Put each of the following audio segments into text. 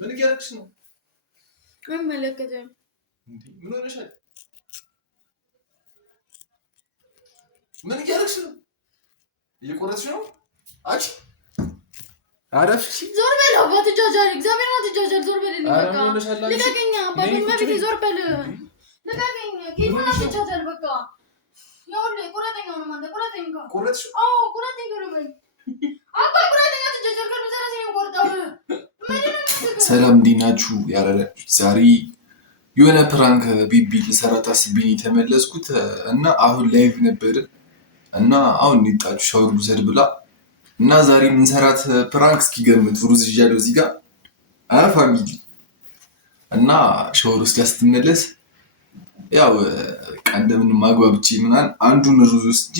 ምን እያደረግሽ ነው? አይመለከትም። ምን ሆነሻል? ምን እያደረግሽ ነው? እየቆረጥሽ ነው? አጭ አረፍሽ። ዞር በል አትጃጃል። እግዚአብሔር አትጃጃል። ዞር በል በቃ ልቀቀኝ። በመቤቴ ዞር በል ልቀቀኝ። ጌታ አትጃጃል። በቃ ይኸውልህ ቁረጠኝ። አሁንም አንተ ቁረጠኝ። ቆረጥሽ? አዎ ቁረጠኝ። ዞር በል አባ ቁረጠኝ። አትጃጃል። ከመሰረቴ ነው ቆርጠው። ሰላም እንዴት ናችሁ? ያረዳችሁ ዛሬ የሆነ ፕራንክ ቢቢ ልሰራ ታስቤ የተመለስኩት እና አሁን ላይቭ ነበር እና አሁን እንጣችሁ ሻወር ልውሰድ ብላ እና ዛሬ የምንሰራት ፕራንክ እስኪገምት ሩዝ ይዣለሁ እዚህ ጋር ፋሚሊ እና ሻወር ውስጥ ስትመለስ ያው ቀንደምን ማግባብቼ ምናምን አንዱን ሩዝ ውስጥ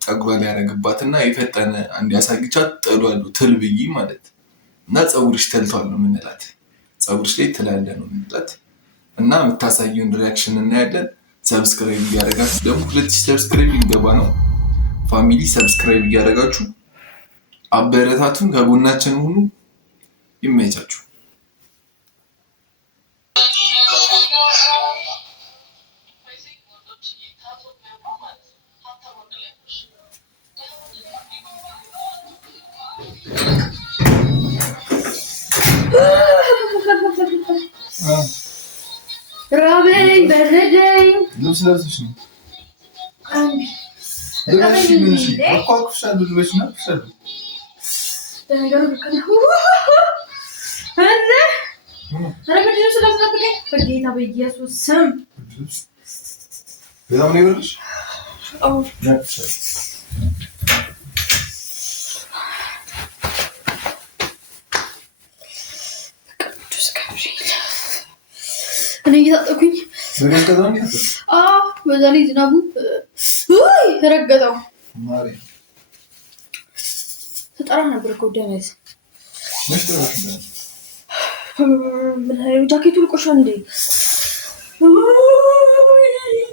ፀጉሯ ላይ ያደርግባትና የፈጠነ እንዲያሳግቻት ጠሏለሁ ትልብይ ማለት እና ፀጉርሽ ተልቷል ነው የምንላት። ፀጉርሽ ላይ ትላለ ነው የምንላት እና የምታሳየውን ሪያክሽን እናያለን። ሰብስክራይብ እያደረጋችሁ ደግሞ 2000 ሰብስክራይብ ሊገባ ነው ፋሚሊ። ሰብስክራይብ እያደረጋችሁ አበረታቱን፣ ከጎናችን ሁኑ። ይመቻችሁ። ራበኝ በረደኝ። ልብስ ለብሰሽ ነው? ልብሽ ምንሽ አቋቁሻል ልብሽ ነው ፍሰዱ ደንገሩ ከነሁ አረ ምንድነው ስለምትጠብቀኝ? በጌታ በኢየሱስ ስም በጣም ነው ይወርሽ። አዎ እኔ እየታጠኩኝ በገንዘብ ነው። በዛ ላይ ዝናቡ ረገጠው። ማሪ ተጠራ ነበር እኮ ደመዝ ምን ጃኬቱ ልቆሻ እንዴ?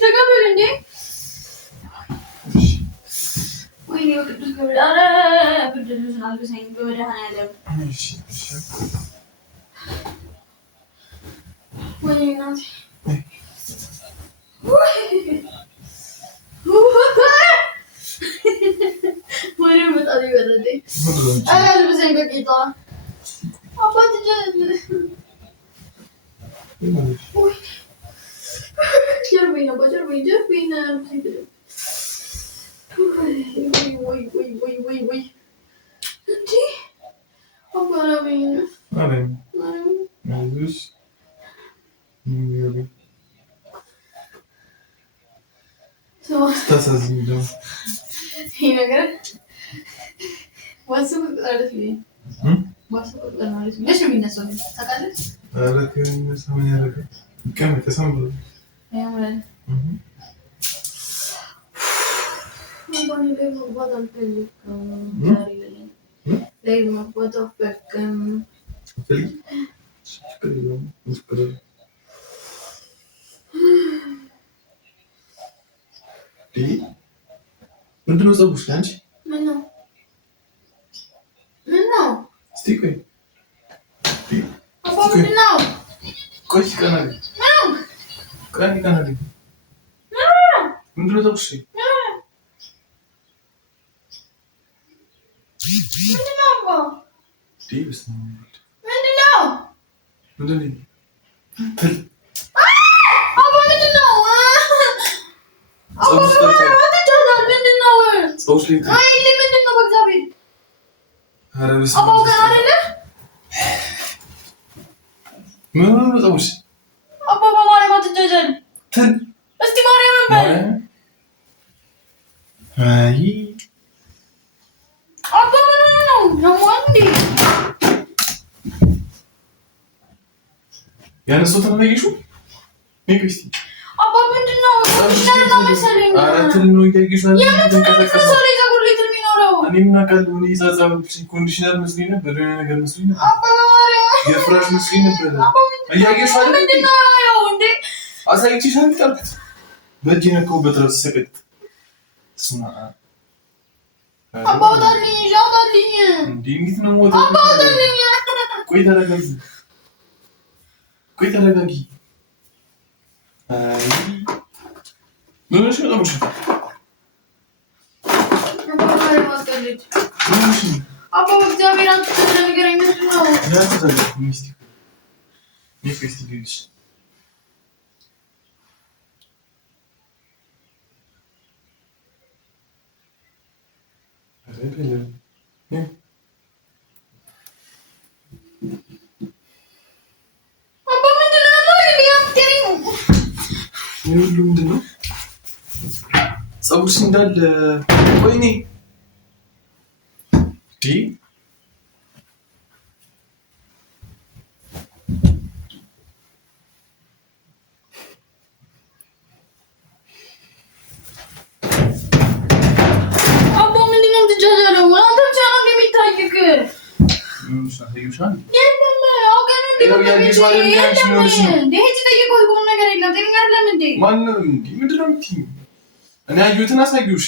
ተቀበል እንዴ? ወይኔ ቅዱስ ገብርኤል! ኧረ ብርድ ልብስ አልብሰኝ በመድኃኒዓለም። ወይኔ እናቴ ወይኔ በጣም ይበረደኝ። ኧረ አልብሰኝ በጌታ አባት ጀርቤን አባ ጀርቤን ወይ እንዴ አባራቤን ታሳዝኝ ነው ይሄ ነገር ዋስብ ቁጥራለት ነው ዋስብ ቁጥራለት ነው። ለምን የሚነሳው ታውቃለህ? ኧረ ከነሳው ያረጋ ይቀመጥ ተሰምሮ ያምራል። ማን ላይ መግባት አልፈልግም ዛሬ ላይ መግባት አልፈልግም። ምንድነው ፀጉርሽ አንቺ? ምነው እስቲ ቆይ አባ ምነው? ቆይ ቀናል ምንድነው ፀጉርሽ? ምንድነው አባ? ምንድነው? አባ ምንድነው? ምንድነው? በእግዚአብሔር አባው ጋር አይደለ? ምን ነው ፀጉርሽ? አባ በማርያም አትጃጃል። እስቲ ማርያምን በል። አይ አባ ምን ነው ነው እንዴ? ያንሱ ተመለይሹ ንግስቲ አባ ምንድነው? ነው መሰለኝ። አራትን ነው ያይሽ ነው ተንቀሳቀሰ ሰው ላይ ፀጉር ላይ የሚኖረው እኔ ምን አውቃለሁ። እኔ ዛዛው ኮንዲሽነር መስሎኝ ነበር፣ የሆነ ነገር መስሎኝ ነበር። አባ የፍራሽ መስሎኝ ነበር። አያጌሽ አይደል? ምንድነው ያው እንዴ? አሳይቼሽ አንቀርኩት በእጄ ነካው በትረስ ሰቀጥ ስማ አባውታልኝ ጃውታልኝ እንዴ እንዴት ነው ሞት አባውታልኝ ቆይ ተረጋጊ ቆይ ተረጋጊ። ምን ሆነሽ ነው? አባ እግዚአብሔር አንተ ተነገረኝ ምንድን ነው? ሁሉ ምንድን ነው? ፀጉርሽ እንዳለ ወይኔ እኔ ያየሁትን አሳየሁሽ።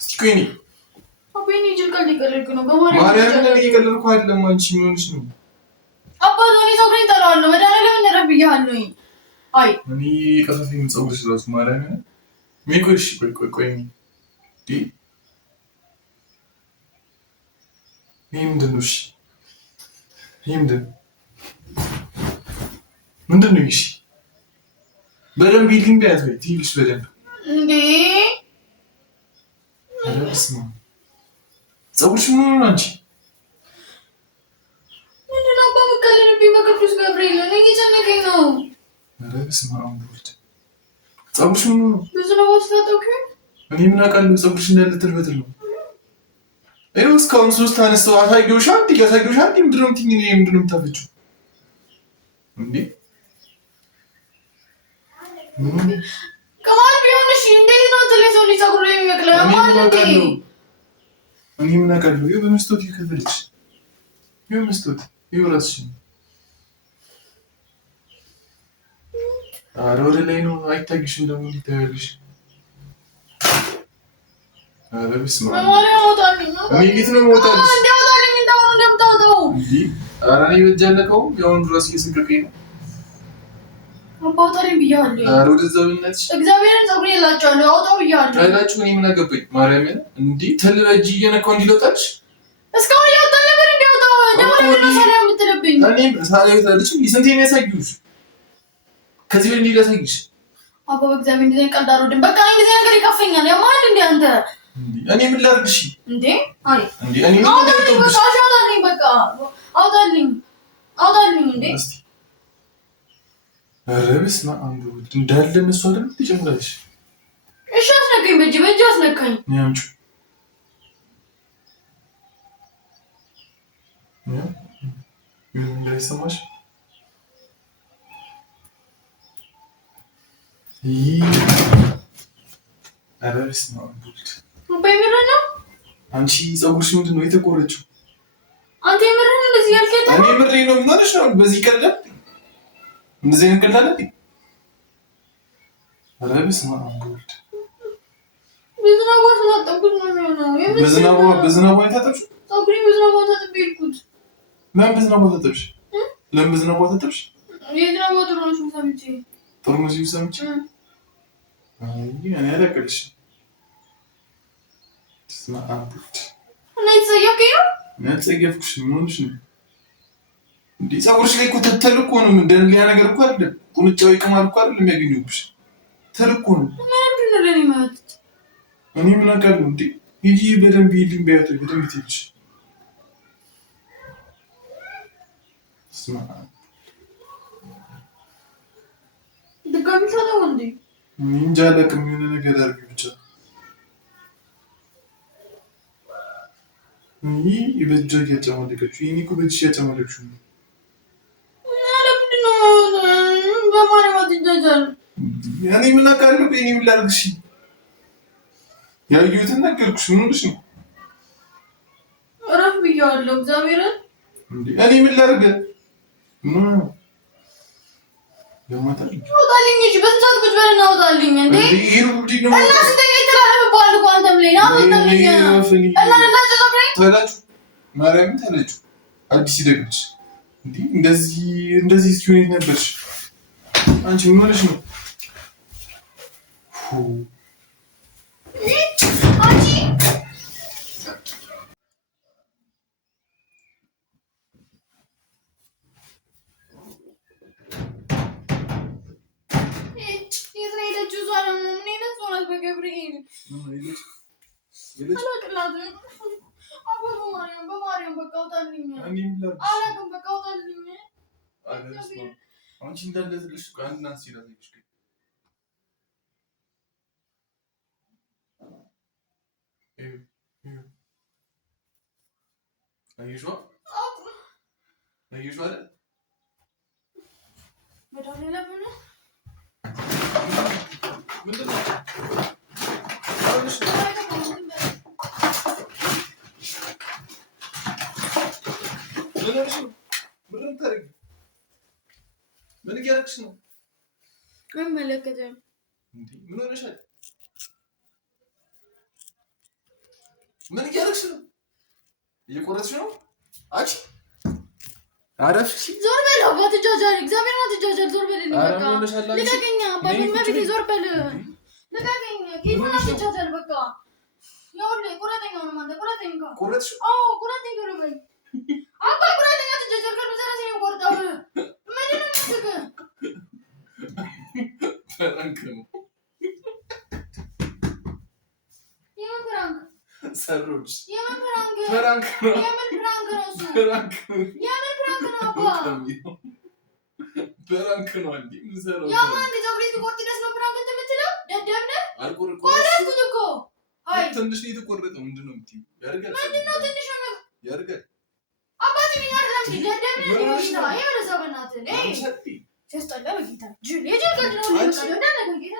እስኪ ቆይ ማርያምን እየቀለድኩ አይደለም። አንቺ ምን ሆነሽ ነው? እኔ ቀሰፈኝ ፀጉርሽ እራሱ ማርያምን። ቆይ ይሄ ምንድን ነው? እሺ ይሄ ምንድን ነው? እሺ በደንብ ይልኝ ቢያት ወይ ትይልሽ በደንብ እንዴ አረስማ ፀጉርሽ ምን ሆነ? አንቺ ምንድን ነው በመቀለልብኝ? በቅዱስ ገብርኤል ነው እየጨነቀኝ ነው። አረስማ አምቡልት ፀጉርሽ ምን ሆነ? ብዙ ነው ወስታጠውክ። እኔ ምን አውቃለሁ? ፀጉርሽ እንዳለ ትርበትል ነው። ይኸው እስካሁን 3 አነስተው አሳየሁሽ። አንዴ ያሳየሁሽ አንዴ ምንድን ነው የምትይኝ? እኔ ምንድን ነው የምታፈጪው እንዴ? ከማን ቢሆንሽ እንዴት ነው ተለሰው ሊፀጉር የሚመቅለው? ማን እንዴ? እኔ ምን አውቃለሁ? ይኸው በመስታወት ይከፈለች። ይኸው መስታወት ይኸው እራስሽ። ኧረ ወደ ላይ ነው አይታይሽም። ደግሞ ሊታያለሽ። ኧረ በስመ አብ እኔ እንዴት ነው የምወጣልሽ? እንዲያወጣልኝ እንደሆነ እንደምታወጣው እንዴ? ኧረ እኔ በጃለቀው ያው ድረስ እየሰቀቀኝ ነው። አውጣልኝ ብያለሁ። ኧረ ወደዛ በእናትሽ እግዚአብሔርን ፀጉር የላቸዋለሁ አውጣው ብያለሁ። አይላችሁ እኔ ምን አገባኝ? ማርያምን እንዴ ተልበጂ እየነካው እንዲለውጣልሽ እስካሁን ያወጣ ነበር። እንዲያወጣው ደግሞ ለምን ሳላ የምትለብኝ? እኔ ሳላ ይወጣልሽ ስንቴ ነው ያሳዩሽ? ከዚህ በላይ እንዴ ላሳይሽ? አባ በእግዚአብሔር እንደዚህ ቀልድ አልወድም። በቃ እንደዚህ ነገር ይከፈኛል። ያማል እንዴ አንተ እኔ ምን ላድርግሽ እንዴ? አይ እንዴ እኔ ምን አውጣልኝ በቃ አውጣልኝ በቃ አውጣልኝ እንዴ። ኧረ በስመ አብ እንዳለ እነሱ አይደል ትጨምራለሽ። እሺ አስነካኝ፣ በእጅ አስነካኝ። ያምጩ እንዳይሰማሽ ኧረ በስመ አብ በምር ነው። አንቺ ፀጉርሽ ምንድን ነው የተቆረችው? አንተ የምርህን ነው እንደዚህ ያልከኝ? እኔ ምሬ ነው። ምን ሆነሽ ነው በዚህ ቀለብ እንደዚህ እንቀላለን? ኧረ በስመ አብ ወልድ በዝናቡ ታጠብኩት ነው የሚሆነው። በዝናቡ ታጠብሽ? ፀጉሬ በዝናቡ ታጥቤ ይልኩት። ለምን በዝናቡ ታጠብሽ? ለምን በዝናቡ ታጠብሽ? የዝናቡ ጥሩነሽ ሰምቼ ጥሩነሽ ሰምቼ አይ እኔ አላቀልሽ ስማ አብት እና ይዘየከኝ ነው ነጽየፍኩሽ ምን ሆነሽ ነው እንዴ? ፀጉርሽ ላይ እኮ ተልኮ ነው። እንደሌላ ነገር እኮ አይደለም። ቁንጫው ይቀማል እኮ አይደለም የሚያገኙብሽ ተልኮ ነው። ምንድን ነው ለኔ ማለት? እኔ ምን አውቃለሁ እንዴ? ሂጂ በደንብ ይልኝ በያት በደንብ ትይልሽ። ስማ ድጋሚ ታለው እንዴ? እንጃ አላውቅም። የሆነ ነገር አድርጊ ብቻ። ይህ በእጇ ያጨማለቀችው ይሄን እኮ በእጅሽ ያጨማለቅሽው ነው። እኔ ምን አውቃለሁ? እኔ ምን ላድርግሽ? ያየሁትን ነገርኩሽ። ምን ሆነሽ ነው? እረፍ ብያለሁ። እግዚአብሔርን እኔ ምን ላድርግ? ለማታልኝ ወጣልኝ። እሺ በስንት ሰዓት ቁጭ በልና ወጣልኝ እንዴ? እና ስተኛ ተላልፈዋል እኮ አንተም ላይ ነው ወጣልኝ። እና ተላችሁ ማርያምን ተላችሁ አዲስ ይደግልሽ እንደዚህ ሲሆን ነበርሽ አንቺ ምን ሆነሽ ነው? አንቺ እንዳለልሽ አንድና ሲራለሽ አይሽዋ አይሽዋ ምን እያደረግሽ ነው? አይመለከትም። ምን ሆነሻል? ምን እያደረግሽ ነው? እየቆረጥሽ ነው? አንቺ አረፍሽ። ዞር በል አባት ጃጃል፣ እግዚአብሔር ነው ጃጃል። ዞር በል በቃ ልቀቀኝ። አባት መብቴ ዞር በል ልቀቀኝ። ጌታ ነው ጃጃል። በቃ ይኸውልህ ቁረጠኝ ነው ማለት ቁረጠኝ። ቆረጥሽ? አዎ ቁረጠኝ። ዞር በል አባ ቁረጠኝ። ጃጃል ከሩ ዘራሴ ነው ቆርጣው ፍራንክ ነው። የምን ፍራንክ ሰሩሽ? የምን ፍራንክ? ፍራንክ ነው። የምን ፍራንክ ነው እሱ? ፍራንክ የምን ፍራንክ ነው አባ? ፍራንክ ነው እንዴ? ምን ሰራው? ያው አንድ ፀጉሬ ሲቆርጥ ደስ ነው ፍራንክ የምትለው? ደደብ ነህ? አልቆረጥኩም። ቆረጥኩት እኮ። አይ ትንሽ ነው የተቆረጠው። ምንድን ነው የምትይው? ያርጋል። ምንድን ነው ትንሽ ነው? ያርጋል። አባቴ ምን ያደርጋል? ደደብ ነህ? ይወስዳ ይወረዛ በእናትህ ነይ ሲያስጠላ በጌታ ጅል የጅል ቀልድ ነው። ሊወጣ ነው እንዳለ ጌታ